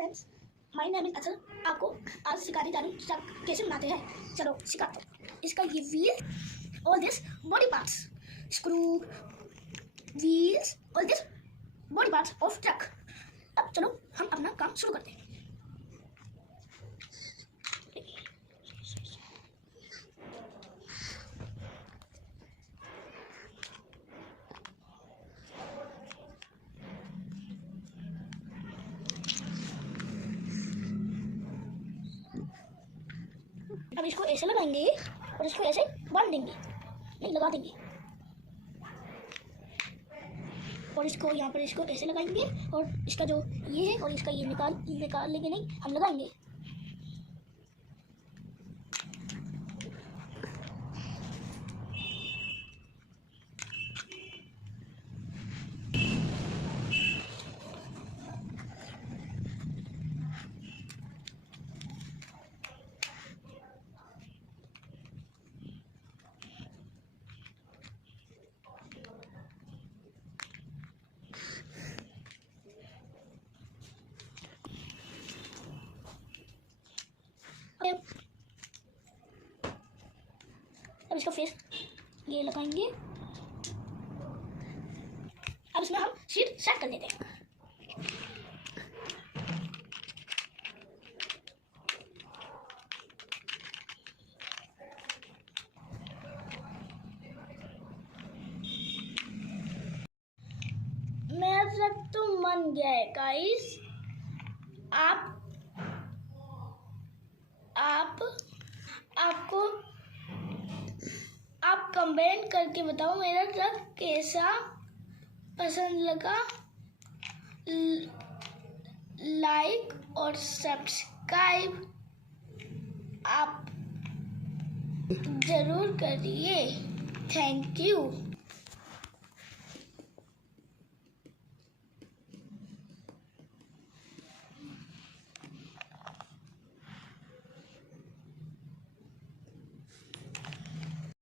Friends, my name is असल। आपको आज सिखाने जा रही हूँ ट्रक कैसे बनाते हैं। चलो सिखाता हूँ। इसका ये wheel, all this body parts, screw, wheels, all this body parts of truck. अब चलो हम अपना काम शुरू करते हैं। अब इसको ऐसे लगाएंगे और इसको ऐसे बांध देंगे, नहीं लगा देंगे, और इसको यहाँ पर इसको ऐसे लगाएंगे और इसका जो ये है और इसका ये निकाल लेंगे, नहीं हम लगाएंगे। अब इसका फेस ये लगाएंगे। अब इसमें हम शीट सेट कर लेते हैं। मेरा ट्रक तो बन गया है गाइस। आप कमेंट करके बताओ मेरा ट्रक कैसा पसंद लगा। लाइक और सब्सक्राइब आप जरूर करिए। Thank you.